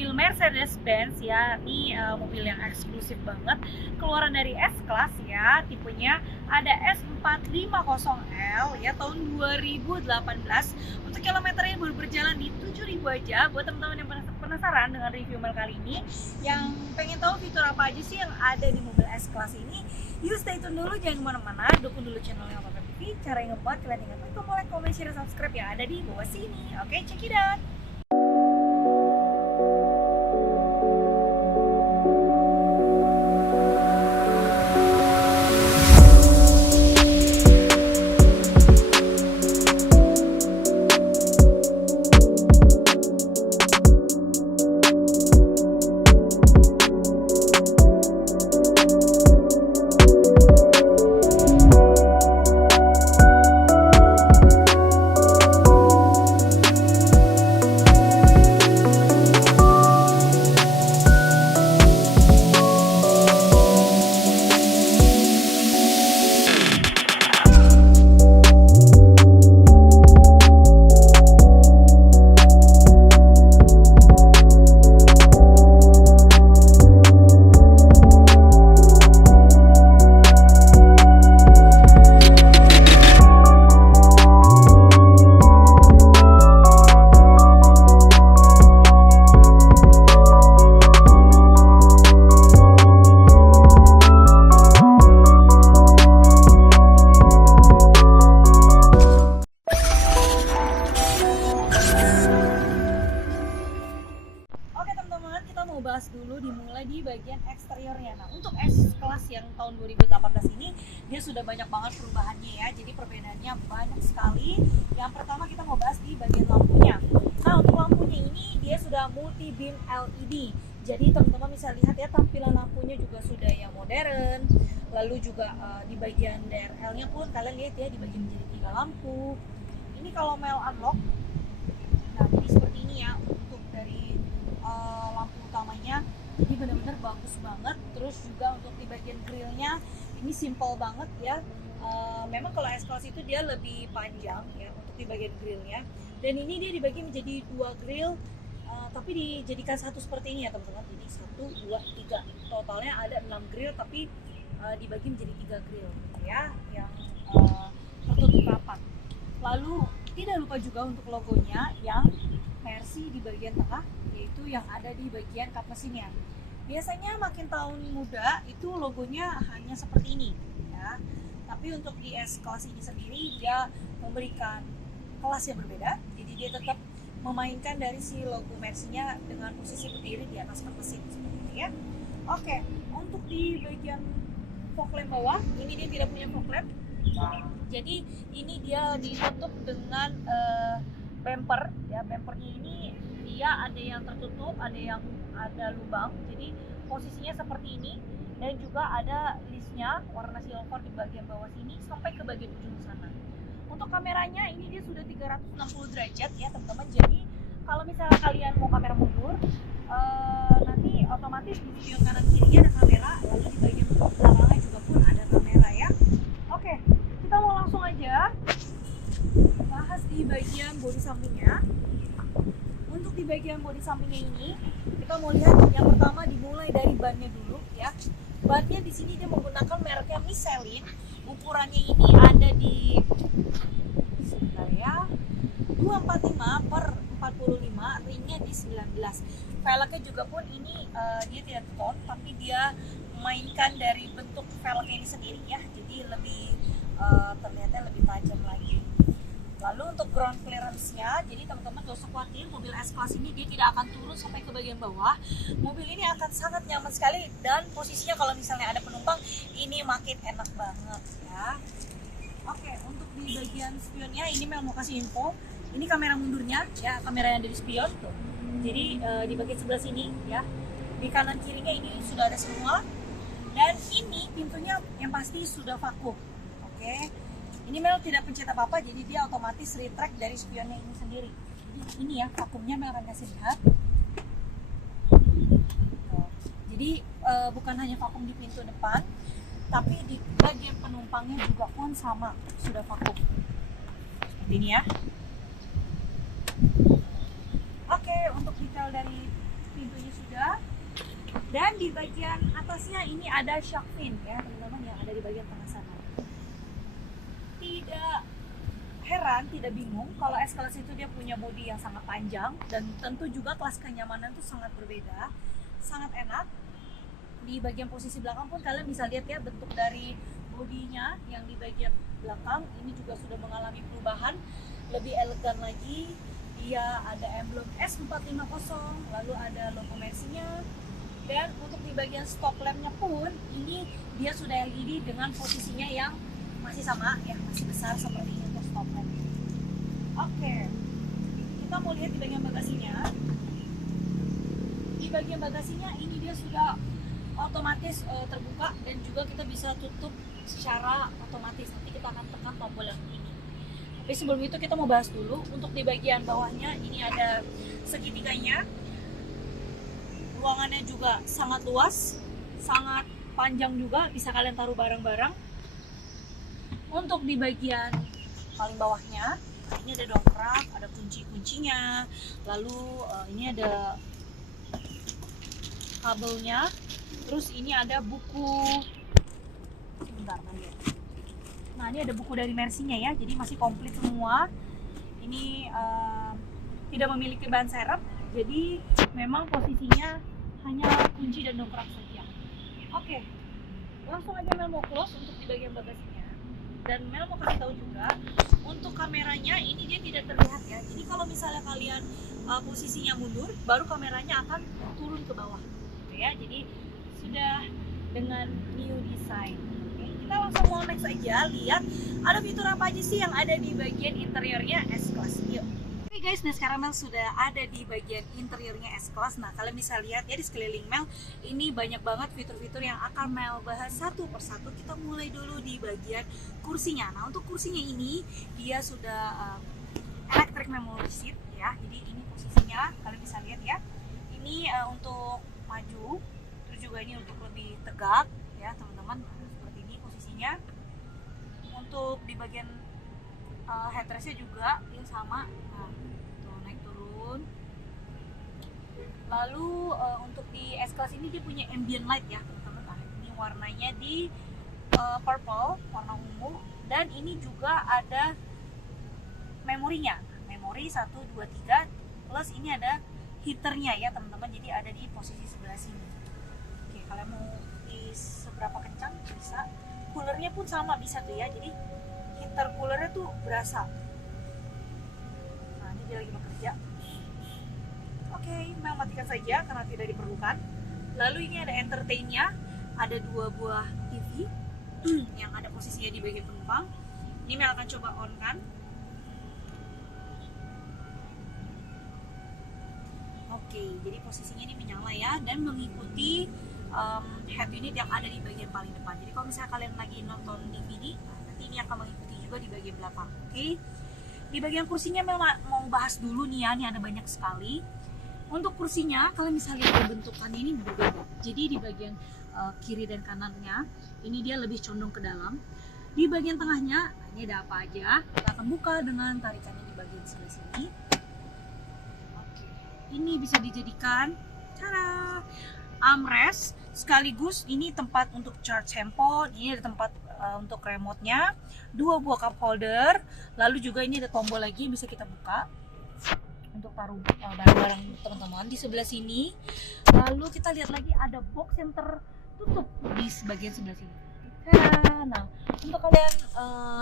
mobil Mercedes-Benz ya. Ini mobil yang eksklusif banget, keluaran dari S-Class ya. Tipenya ada S450L ya, tahun 2018. Untuk kilometernya baru berjalan di 7.000 aja. Buat teman-teman yang penasaran dengan review Mel kali ini, yang pengen tahu fitur apa aja sih yang ada di mobil S-Class ini, yuk stay tune dulu, jangan kemana-mana. Dukung dulu channelnya Papa TV. Cara yang ngebuat kalian ingat untuk like, comment, share, subscribe yang ada di bawah sini. Oke, check it out. Bahas dulu dimulai di bagian eksteriornya. Nah, untuk S-Class yang tahun 2018 ini dia sudah banyak banget perubahannya ya. Jadi perbedaannya banyak sekali. Yang pertama kita mau bahas di bagian lampunya. Nah, untuk lampunya ini dia sudah multi beam LED. Jadi teman-teman bisa lihat ya, tampilan lampunya juga sudah yang modern. Lalu juga di bagian DRL-nya pun kalian lihat ya, dibagi menjadi 3 lampu. Ini kalau Mel unlock, nah jadi seperti ini ya untuk dari lampu utamanya. Jadi benar-benar bagus banget. Terus juga untuk di bagian grillnya ini simple banget ya. Memang kalau S-Class itu dia lebih panjang ya untuk di bagian grillnya, dan ini dia dibagi menjadi 2 grill, tapi dijadikan satu seperti ini ya teman-teman. Jadi 1, 2, 3, totalnya ada 6 grill, tapi dibagi menjadi 3 grill ya, yang tertutup rapat. Lalu tidak lupa juga untuk logonya yang Mercy di bagian tengah, yaitu yang ada di bagian kap mesinnya. Biasanya makin tahun muda itu logonya hanya seperti ini ya. Tapi untuk di S-Class ini sendiri dia memberikan kelas yang berbeda. Jadi dia tetap memainkan dari si logo Mercy-nya dengan posisi berdiri di atas kap mesin seperti itu ya. Oke, untuk di bagian fog lamp bawah, ini dia tidak punya fog lamp. Jadi ini dia ditutup dengan bumper ya. Bumpernya ini dia ada yang tertutup, ada lubang, jadi posisinya seperti ini, dan juga ada listnya warna silver di bagian bawah sini sampai ke bagian ujung sana. Untuk kameranya ini dia sudah 360 derajat ya teman-teman. Jadi kalau misalnya kalian mau kamera mundur, nanti otomatis di video kanan kirinya ada kamera, lalu di bagian belakangnya juga pun ada kamera ya. Oke, kita mau langsung aja bahas di bagian bodi sampingnya. Untuk di bagian bodi sampingnya ini kita mau lihat yang pertama dimulai dari bannya dulu ya. Bannya di sini dia menggunakan mereknya Michelin. Ukurannya ini ada di sebentar ya, 245 per 45, ringnya di 19. Velgnya juga pun ini dia tidak tone, tapi dia memainkan dari bentuk velgnya ini sendiri ya. Jadi lebih terlihatnya lebih tajam lagi. Lalu untuk ground clearance-nya, jadi teman-teman gak usah khawatir, mobil S-Class ini dia tidak akan turun sampai ke bagian bawah. Mobil ini akan sangat nyaman sekali, dan posisinya kalau misalnya ada penumpang, ini makin enak banget ya. Oke, untuk di bagian spionnya ini Mel mau kasih info. Ini kamera mundurnya ya, kamera yang ada di spion tuh. Jadi di bagian sebelah sini ya, di kanan kirinya ini sudah ada semua. Dan ini pintunya yang pasti sudah vakum. Oke. Ini Mel tidak pencet apa-apa, jadi dia otomatis retract dari spionnya ini sendiri. Jadi ini ya vakumnya, Mel akan kasih lihat. Jadi bukan hanya vakum di pintu depan, tapi di bagian penumpangnya juga pun sama, sudah vakum. Seperti ini ya. Oke, untuk detail dari pintu Dan di bagian atasnya ini ada shark fin ya teman-teman, yang ada di bagian tengah sana. Tidak heran, tidak bingung kalau S-Class itu dia punya bodi yang sangat panjang, dan tentu juga kelas kenyamanan itu sangat berbeda, sangat enak. Di bagian posisi belakang pun kalian bisa lihat ya, bentuk dari bodinya yang di bagian belakang ini juga sudah mengalami perubahan, lebih elegan lagi. Dia ada emblem S450, lalu ada logo Mercy-nya. Dan untuk di bagian stop lampnya pun ini dia sudah LED dengan posisinya yang masih sama ya, masih besar seperti ini untuk stop lamp. Oke, kita mau lihat di bagian bagasinya. Di bagian bagasinya ini dia sudah otomatis terbuka, dan juga kita bisa tutup secara otomatis. Nanti kita akan tekan tombol yang ini. Tapi sebelum itu kita mau bahas dulu untuk di bagian bawahnya. Ini ada segitiganya. Ruangannya juga sangat luas, sangat panjang juga, bisa kalian taruh barang-barang. Untuk di bagian paling bawahnya, ini ada dongkrak, ada kunci-kuncinya, lalu ini ada kabelnya, terus ini ada buku. Sebentar, nah ini ada buku dari Mercy-nya ya, jadi masih komplit semua. Ini tidak memiliki ban serep, jadi memang posisinya hanya kunci dan dongkrak saja. Oke, langsung aja Mel mau close untuk di bagian bagasinya. Dan Mel mau kasih tahu juga untuk kameranya ini dia tidak terlihat ya. Jadi kalau misalnya kalian posisinya mundur, baru kameranya akan turun ke bawah. Oke ya, jadi sudah dengan new design. Oke, kita langsung mau next aja, lihat ada fitur apa aja sih yang ada di bagian interiornya S-Class. Yuk. Oke guys, nah sekarang Mel sudah ada di bagian interiornya S-Class. Nah kalian bisa lihat ya di sekeliling Mel, ini banyak banget fitur-fitur yang akan Mel bahas satu persatu. Kita mulai dulu di bagian kursinya. Nah untuk kursinya ini dia sudah electric memory seat ya. Jadi ini posisinya kalian bisa lihat ya. Ini untuk maju, terus juga ini untuk lebih tegak ya teman-teman. Seperti ini posisinya. Untuk di bagian headrestnya juga yang sama. Nah, tuh naik turun. Lalu untuk di S-Class ini dia punya ambient light ya teman-teman. Nah, ini warnanya di purple, warna ungu, dan ini juga ada memorinya. Memori 1, 2, 3, plus ini ada heaternya ya teman-teman. Jadi ada di posisi sebelah sini. Oke, kalian mau di seberapa kencang bisa. Coolernya pun sama bisa tuh ya. Jadi heater coolernya tuh berasa. Nah ini dia lagi bekerja. Oke, Mel matikan saja karena tidak diperlukan. Lalu ini ada entertainnya, ada 2 buah TV yang ada posisinya di bagian penumpang. Ini Mel akan coba on kan. Oke, jadi posisinya ini menyala ya, dan mengikuti head unit yang ada di bagian paling depan. Jadi kalau misalnya kalian lagi nonton DVD, nanti ini akan mengikuti juga di bagian belakang. Oke, di bagian kursinya Mel mau bahas dulu nih ya, ini ada banyak sekali. Untuk kursinya kalian bisa lihat bentukannya ini berbeda. Jadi di bagian kiri dan kanannya ini dia lebih condong ke dalam. Di bagian tengahnya ini ada apa aja, kita akan buka dengan tarikannya di bagian sebelah sini. Oke, ini bisa dijadikan cara armrest, sekaligus ini tempat untuk charge handphone. Ini ada tempat untuk remote-nya, 2 buah cup holder, lalu juga ini ada tombol lagi bisa kita buka untuk taruh barang-barang teman-teman di sebelah sini. Lalu kita lihat lagi ada box yang tertutup di bagian sebelah sini. Nah, untuk kalian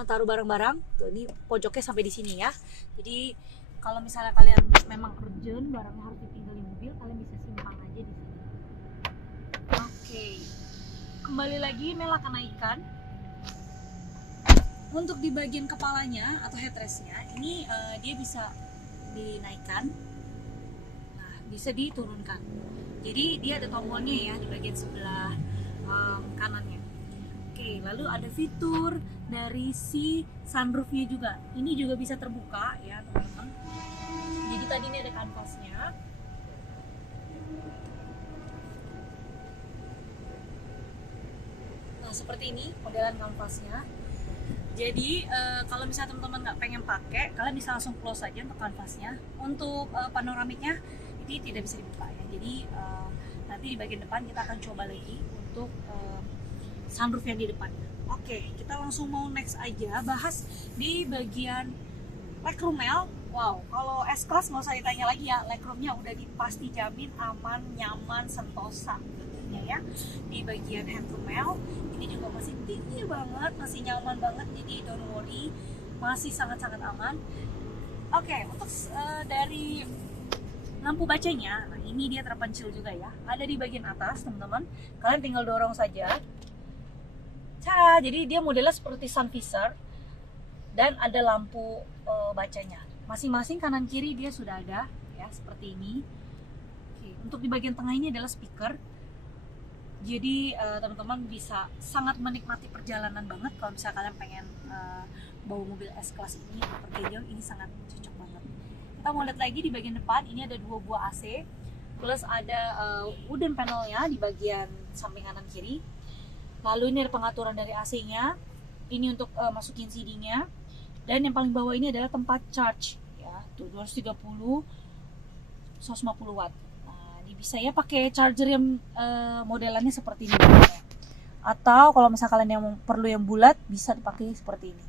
taruh barang-barang, tuh ini pojoknya sampai di sini ya. Jadi kalau misalnya kalian memang urgent, barangnya harus ditinggalin mobil, kalian bisa simpan aja di sini. Oke, kembali lagi Mel akan naikkan. Untuk di bagian kepalanya atau headrestnya ini dia bisa dinaikkan, nah bisa diturunkan. Jadi dia ada tombolnya ya di bagian sebelah kanannya. Oke, lalu ada fitur dari si sunroofnya juga. Ini juga bisa terbuka ya teman-teman. Jadi tadi ini ada kanvasnya. Nah seperti ini modelan kanvasnya. Jadi kalau misalnya teman-teman nggak pengen pakai, kalian bisa langsung close saja untuk kanvasnya. Untuk panoramiknya ini tidak bisa dibuka ya. Jadi Nanti di bagian depan kita akan coba lagi untuk sunroof yang di depan. Oke, kita langsung mau next aja bahas di bagian legroom. Wow, kalau S-Class nggak usah ditanya lagi ya, legroomnya udah pasti jamin aman, nyaman, sentosa tentunya ya. Di bagian headroom ini juga masih tinggi banget, masih nyaman banget, jadi don't worry, masih sangat-sangat aman. Oke, untuk dari lampu bacanya, nah ini dia terpencil juga ya, ada di bagian atas teman-teman, kalian tinggal dorong saja. Jadi dia modelnya seperti sun visor dan ada lampu bacanya. Masing-masing kanan kiri dia sudah ada ya, seperti ini. Oke, untuk di bagian tengah ini adalah speaker. Jadi teman-teman bisa sangat menikmati perjalanan banget kalau misalnya kalian pengen bawa mobil S-Class ini pergi jauh, ini sangat cocok banget. Kita mau lihat lagi di bagian depan, ini ada 2 buah AC, plus ada wooden panelnya di bagian samping kanan kiri. Lalu ini ada pengaturan dari AC-nya, ini untuk masukin CD-nya. Dan yang paling bawah ini adalah tempat charge ya, tuh 230 150 watt. Nah, ini bisa ya pakai charger yang modelannya seperti ini. Atau kalau misalnya kalian yang perlu yang bulat bisa dipakai seperti ini.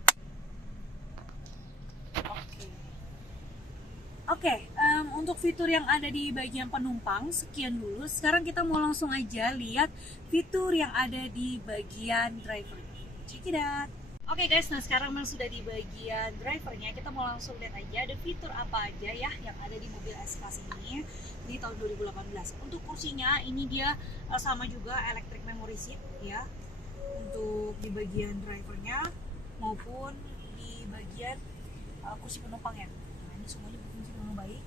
Oke, untuk fitur yang ada di bagian penumpang sekian dulu. Sekarang kita mau langsung aja lihat fitur yang ada di bagian driver. Check it out. Oke guys, nah sekarang memang sudah di bagian drivernya, kita mau langsung lihat aja ada fitur apa aja ya yang ada di mobil S-Class ini di tahun 2018. Untuk kursinya ini dia sama juga electric memory seat ya, untuk di bagian drivernya maupun di bagian kursi penumpang ya. Nah ini semuanya berfungsi dengan baik.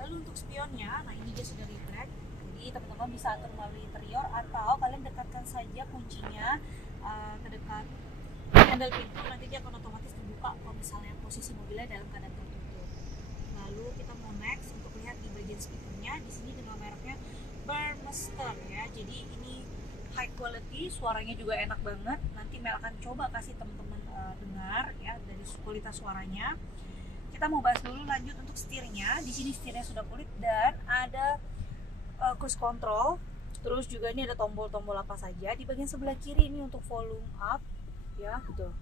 Lalu untuk spionnya, nah ini dia sudah retract, jadi teman-teman bisa atur melalui interior atau kalian dekatkan saja kuncinya ke dekat handle pintu, nanti dia akan otomatis terbuka kalau misalnya posisi mobilnya dalam keadaan tertutup. Lalu kita mau next untuk lihat di bagian speakernya, di sini dengan mereknya Burmester ya, jadi ini high quality, suaranya juga enak banget. Nanti Mel akan coba kasih teman-teman dengar ya dari kualitas suaranya. Kita mau bahas dulu lanjut untuk setirnya. Di sini setirnya sudah kulit dan ada cruise control. Terus juga ini ada tombol-tombol apa saja. Di bagian sebelah kiri ini untuk volume up ya, tuh.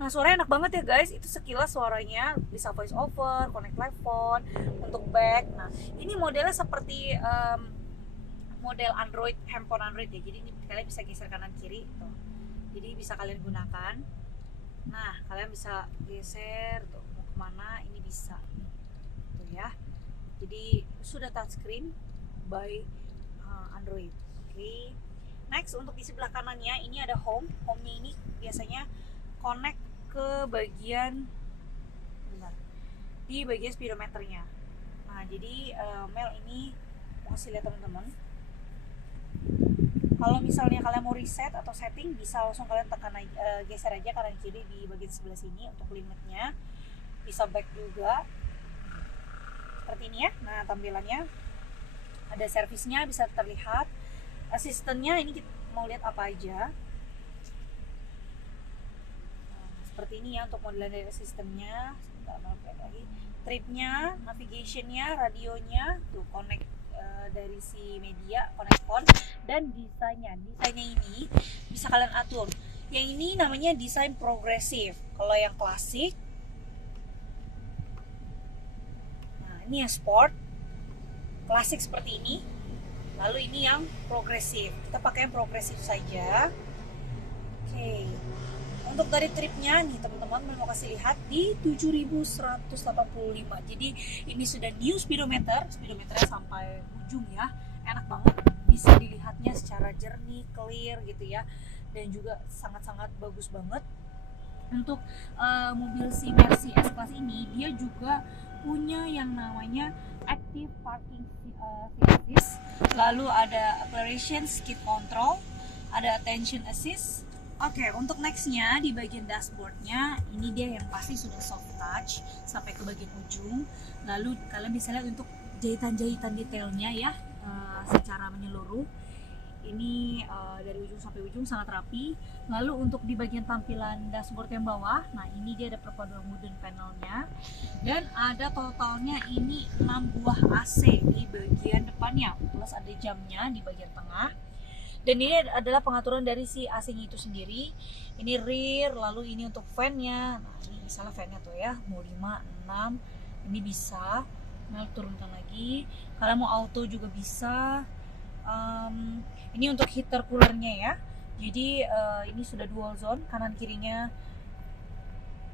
Nah suaranya enak banget ya guys, itu sekilas suaranya bisa voice over, connect live phone, untuk back. Nah ini modelnya seperti model Android, handphone Android ya, jadi ini kalian bisa geser kanan kiri tuh. Jadi bisa kalian gunakan. Nah kalian bisa geser tuh, mau kemana ini bisa tuh ya. Jadi sudah touchscreen by Android. Oke. Next untuk di sebelah kanannya ini ada home. Home-nya ini biasanya connect ke bagian di bagian speedometernya. Nah jadi Mel ini mau kasih lihat teman-teman. Kalau misalnya kalian mau reset atau setting, bisa langsung kalian tekan geser aja kanan kiri di bagian sebelah sini untuk limitnya. Bisa back juga. Seperti ini ya. Nah tampilannya ada servisnya bisa terlihat, asistennya ini kita mau lihat apa aja. Nah, seperti ini ya untuk modelan dari sistemnya. Sebentar mau lihat lagi, tripnya, navigationnya, radionya, tuh connect dari si media, connect phone, dan desainnya ini bisa kalian atur. Yang ini namanya desain progresif. Kalau yang klasik, ini yang sport, klasik seperti ini. Lalu ini yang progresif. Kita pakai yang progresif saja. Oke. Untuk dari tripnya nih teman-teman, mau kasih lihat di 7185. Jadi ini sudah new speedometer. Speedometernya sampai ujung ya. Enak banget. Bisa dilihatnya secara jernih, clear gitu ya. Dan juga sangat-sangat bagus banget. Untuk mobil si Mercy S-Class ini, dia juga punya yang namanya active parking assist, lalu ada acceleration skip control, ada attention assist. Oke, untuk nextnya di bagian dashboardnya ini dia yang pasti sudah soft touch sampai ke bagian ujung. Lalu kalian bisa lihat untuk jahitan-jahitan detailnya ya, secara menyeluruh. Ini dari ujung sampai ujung sangat rapi. Lalu untuk di bagian tampilan dashboard yang bawah, nah ini dia ada perpaduan wooden panelnya, dan ada totalnya ini 6 buah AC di bagian depannya, plus ada jamnya di bagian tengah. Dan ini adalah pengaturan dari si AC-nya itu sendiri. Ini rear, lalu ini untuk fan-nya. Nah, ini misalnya fan-nya tuh ya, mau 5, 6, ini bisa. Nah, turunkan lagi. Kalian mau auto juga bisa. Ini untuk heater coolernya ya. Jadi ini sudah dual zone, kanan kirinya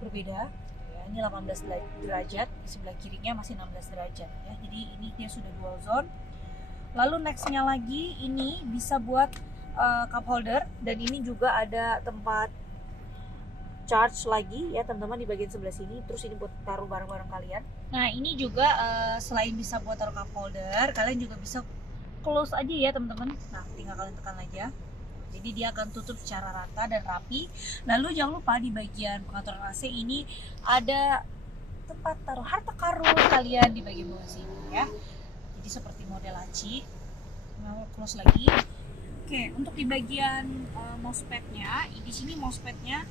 berbeda. Ya, ini 18 derajat, di sebelah kirinya masih 16 derajat ya. Jadi ini dia sudah dual zone. Lalu nextnya lagi ini bisa buat cup holder, dan ini juga ada tempat charge lagi ya teman-teman di bagian sebelah sini. Terus ini buat taruh barang-barang kalian. Nah ini juga selain bisa buat taruh cup holder, kalian juga bisa close aja ya teman-teman. Nah tinggal kalian tekan aja, jadi dia akan tutup secara rata dan rapi. Lalu jangan lupa di bagian pengaturan AC ini ada tempat taruh harta karun kalian di bagian bawah sini ya. Jadi seperti model laci. Mau close lagi. Oke, untuk di bagian mousepadnya, di sini mousepadnya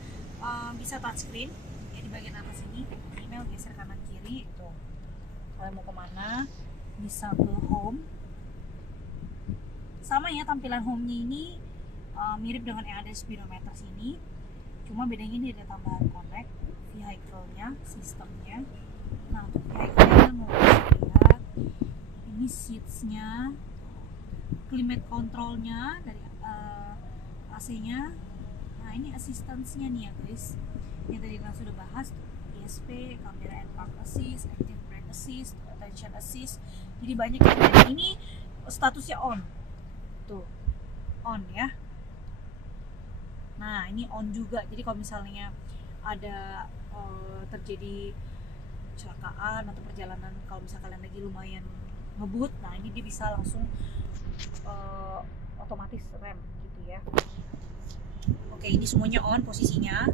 bisa touchscreen ya, di bagian atas ini. Email geser kanan kiri tuh. Kalian mau kemana? Bisa ke home. Sama ya tampilan home-nya ini mirip dengan yang ada di speedometer sini. Cuma bedanya ini ada tambahan connect, vehicle-nya, sistemnya. Nah untuk vehicle-nya mau bisa lihat, ini seats-nya, climate control-nya dari AC-nya. Nah ini assistance-nya nih ya guys, yang tadi kita sudah bahas, ESP, camera and park assist, active brake assist, attention assist. Jadi banyak yang ini statusnya on. Tuh, on ya. Nah ini on juga, jadi kalau misalnya ada terjadi kecelakaan atau perjalanan, kalau misalnya kalian lagi lumayan ngebut, nah ini dia bisa langsung otomatis rem gitu ya. Oke, ini semuanya on posisinya,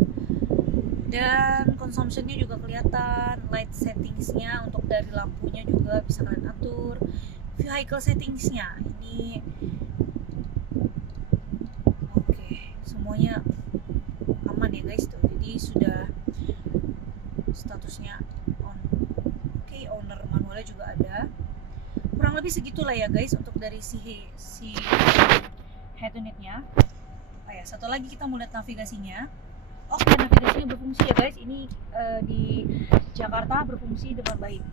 dan consumptionnya juga kelihatan. Light settingsnya untuk dari lampunya juga bisa kalian atur. Vehicle settingsnya ini semuanya aman ya guys tuh, jadi sudah statusnya on. Oke, owner manualnya juga ada. Kurang lebih segitulah ya guys untuk dari si head unitnya. Oh ya, satu lagi kita mau lihat navigasinya. Oke, navigasinya berfungsi ya guys. Ini di Jakarta berfungsi dengan baik.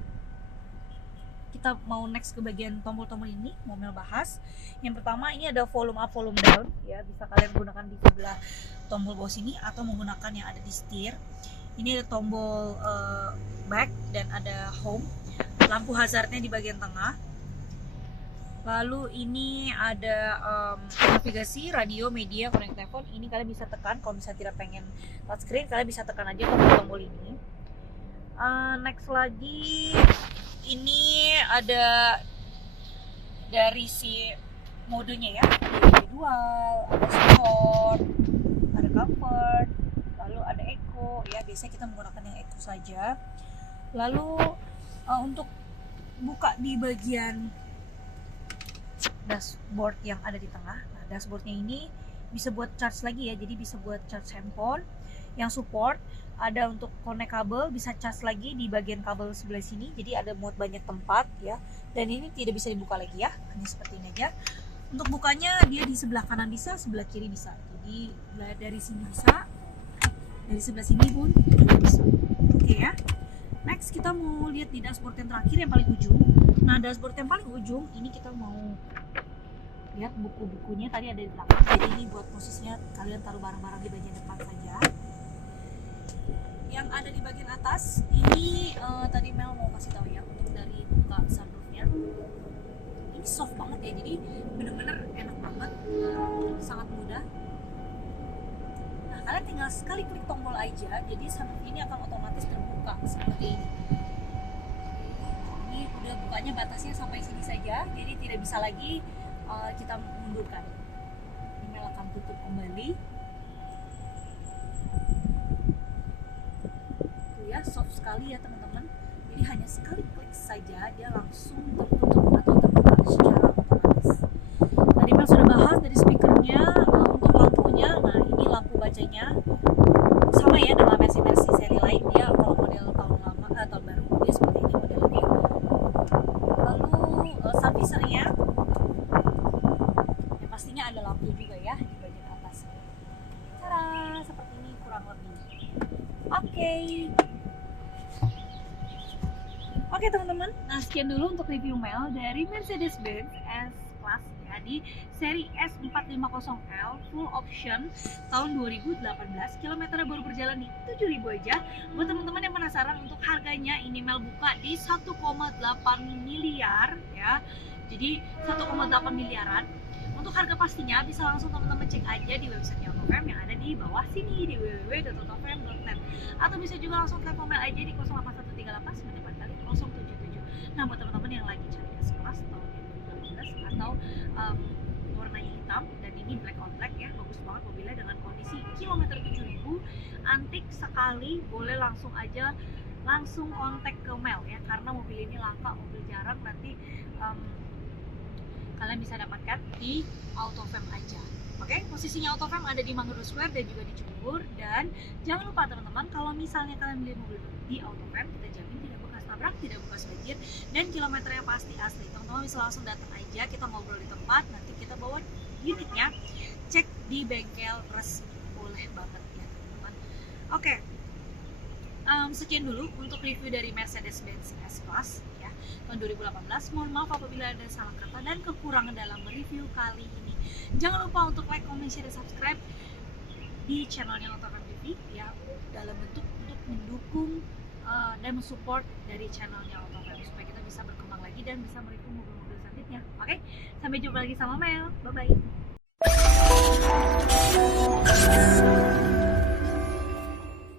Kita mau next ke bagian tombol-tombol ini, mau bahas. Yang pertama ini ada volume up, volume down ya, bisa kalian gunakan di sebelah tombol bawah sini atau menggunakan yang ada di setir. Ini ada tombol back dan ada home. Lampu hazardnya di bagian tengah. Lalu ini ada navigasi, radio, media, connect telepon. Ini kalian bisa tekan, kalau misalnya tidak pengen touchscreen kalian bisa tekan aja tombol-tombol ini. Next lagi ini ada dari si modenya ya, ada dual, ada sport, ada comfort, lalu ada eco ya, biasanya kita menggunakan yang eco saja. Lalu untuk buka di bagian dashboard yang ada di tengah, nah dashboardnya ini bisa buat charge lagi ya, jadi bisa buat charge handphone. Yang support ada untuk connect kabel, bisa charge lagi di bagian kabel sebelah sini, jadi ada muat banyak tempat ya. Dan ini tidak bisa dibuka lagi ya, hanya seperti ini aja. Untuk bukanya dia di sebelah kanan bisa, sebelah kiri bisa. Jadi dari sini bisa, dari sebelah sini pun bisa. Oke ya. Next kita mau lihat di dashboard yang terakhir yang paling ujung. Nah dashboard yang paling ujung ini kita mau lihat buku-bukunya, tadi ada di belakang. Jadi ini buat posisinya kalian taruh barang-barang di bagian depan saja. Yang ada di bagian atas ini tadi Mel mau kasih tahu ya, untuk dari buka sunroofnya ini soft banget ya, jadi bener-bener enak banget, sangat mudah. Nah kalian tinggal sekali klik tombol aja, jadi sunroof ini akan otomatis terbuka seperti ini. Ini udah bukanya batasnya sampai sini saja, jadi tidak bisa lagi kita mundurkan. Ini Mel akan tutup kembali. Ya, soft sekali ya teman-teman, jadi hanya sekali klik saja dia langsung tertutup atau terbuka secara otomatis. Tadi Mel sudah bahas dari Oke teman-teman, nah sekian dulu untuk review Mel dari Mercedes-Benz S-Class ya, di seri S450L full option tahun 2018. Kilometernya baru berjalan di 7.000 aja. Buat teman-teman yang penasaran untuk harganya, ini Mel buka di 1,8 miliar ya. Jadi 1,8 miliaran. Untuk harga pastinya bisa langsung teman-teman cek aja di website Autofam yang ada di bawah sini di www.autofam.net, atau bisa juga langsung telepon Mel aja di 08138 077. Nah buat teman-teman yang lagi cari S-Class tahun 2018 atau warnanya hitam dan ini black on black ya, bagus banget mobilnya dengan kondisi kilometer 7.000, antik sekali, boleh langsung aja langsung kontak ke Mel ya, karena mobil ini langka, mobil jarang, nanti kalian bisa dapatkan di Autofam aja. Oke, posisinya Autofam ada di Mangrove Square dan juga di Cibubur. Dan jangan lupa teman-teman, kalau misalnya kalian beli mobil di Autofam, kita jamin tidak bekas tabrak, tidak bekas banjir, dan kilometernya pasti asli. Teman-teman bisa langsung datang aja, kita ngobrol di tempat, nanti kita bawa unitnya, cek di bengkel resmi, boleh banget ya teman-teman. Oke, sekian dulu untuk review dari Mercedes-Benz S-Class ya, tahun 2018. Mohon maaf apabila ada salah kata dan kekurangan dalam review kali ini. Jangan lupa untuk like, comment, share, dan subscribe di channelnya Autofam TV ya, dalam bentuk untuk mendukung dan mensupport dari channelnya Autofam supaya kita bisa berkembang lagi dan bisa mereview mobil-mobil selanjutnya. Oke, sampai jumpa lagi sama Mel. Bye bye.